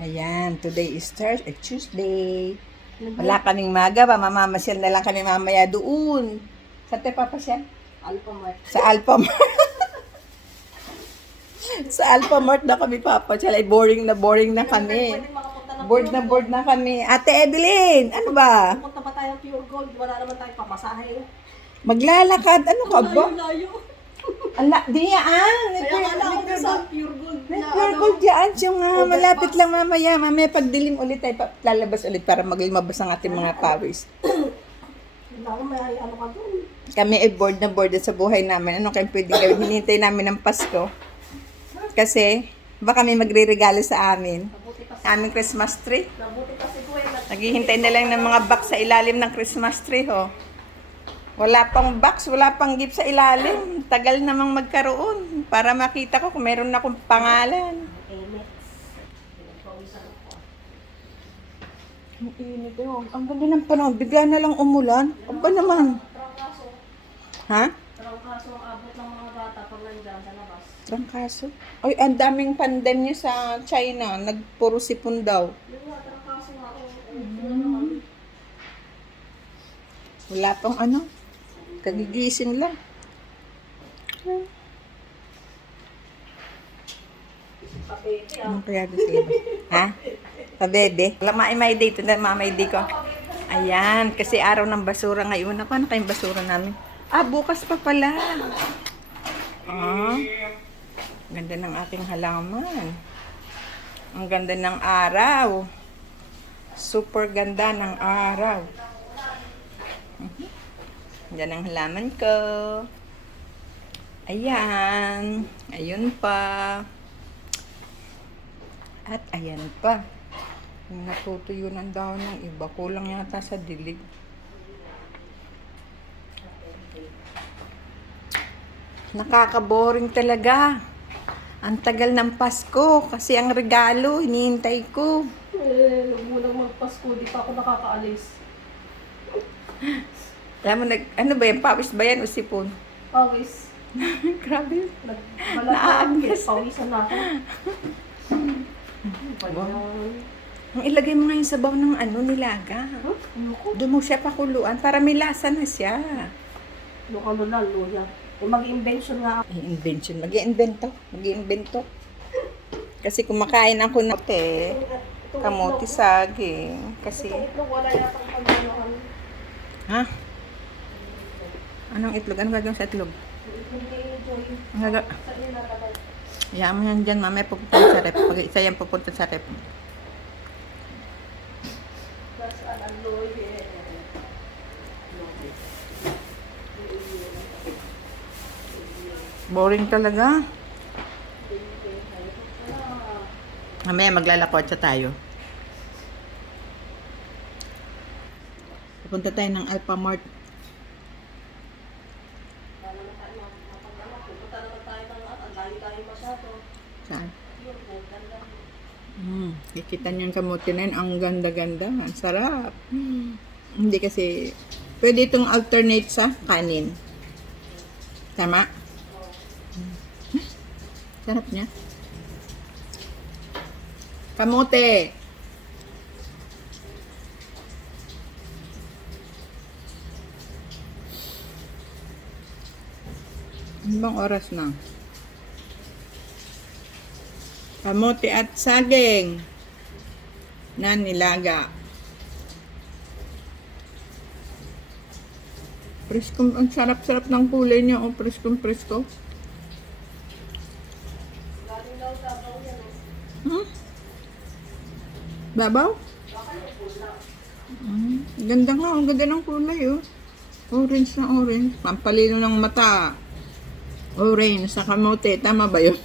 Ayan, today is Thursday, Tuesday. Wala kaming magawa, mamamasyal na lang kami mamaya doon. Saan tayo papasyal? Alphamart. Sa Alphamart. Sa Alphamart na kami papasyal. Ay, boring na kami. Pwede makapunta ng Bored na kami. Ate Evelyn, ano ba? Pupunta ba tayo ng Pure Gold? Wala naman tayong pamasahe. Maglalakad. Ano ka ba? Layo. Ala, diyaan. Kaya wala ako sa Pure Gold. Pure gold dyan. Yung malapit lang mamaya. Mamaya pagdilim ulit tayo lalabas ulit para maglimabas ang ating mga pawis. Wala ko may ano ka doon. Kami ay bored na bored sa buhay namin. Ano kayong pwedeng gawin? Hinihintay namin ng Pasko. Kasi, baka may magre-regalo sa amin. Nabuti kasi. Aming Christmas tree. Nabuti kasi ko eh. Naghihintay na lang ng mga box sa ilalim ng Christmas tree, ho. Wala pang box, wala pang gift sa ilalim. Tagal namang magkaroon para makita ko kung meron na akong pangalan. Amex. Pinagpawisan ako. Ang init, oh. Ang ganda ng panahon. Bigla na lang umulan. Aba naman. Trangkaso. Ha? Trangkaso ang abot ng mga bata pag nandyan sa labas. Trangkaso? Ay, ang daming pandemya sa China. Nagpuro sipon daw. Yung nga, trangkaso nga ako. Wala pang ano. Kagigising lang. Kapete ah. Ano kaya doon sa labas? Ha? Pabebe? Wala may day. Ito na mamay day ko. Ayan. Kasi araw ng basura ngayon. Ako, ano kayong basura namin? Ah, bukas pa pala. Ah. Ganda ng ating halaman. Ang ganda ng araw. Super ganda ng araw. Yan ang halaman ko. Ayan. Ayun pa. At ayan pa. Yung natutuyo ng dahon ng iba. Kulang yata sa dilig. Nakaka-boring talaga. Ang tagal ng Pasko. Kasi ang regalo, hinihintay ko. Huwag mo nang magpasko. Di pa ako nakakaalis. Alam mo, ano ba yan? Pawis ba yan o sipon? Pawis. Grabe. Naaagos. Pawisan na ako. Ang ilagay mo ngayon sa baw ng nilaga. Ayoko. Doon mo siya pakuluan para may lasa na siya. Lokalo na, luya. Mag-invention nga ako. Invention. Mag-iimbento. Kasi kumakain ako ng kamote saging. Kasi, Itong itlog, wala yatang pagdanoan. ha? Anong itlog? Ano gagawin sa itlog? Hindi, Joy. Ang gaga- Sa inyo nakalay. Hayaan mo yan dyan, mamaya pupunta sa rep. Pag isa yan pupunta sa rep. Tapos ang loy. Boring talaga. Mamaya maglalakwatsa tayo. Pupunta tayo ng Alphamart. Pupunta naman tayo ng ang layo-layo masyado. Saan? Yun po, ganda. Kikita niyo yung kamote na yun. Ang ganda-ganda. Ang sarap. Hindi kasi, pwede itong alternate sa kanin. Tama? Sarap niya. Kamote! Ano bang oras na? Kamote at saging na nilaga. Presko, ang sarap-sarap ng kulay niya. Oh, presko. Galing daw daw yan. Babaw? Ganda nga. Ang ganda ng kulay, oh. Orange na orange. Pampalino ng mata. Orange sa kamote. Tama ba yun?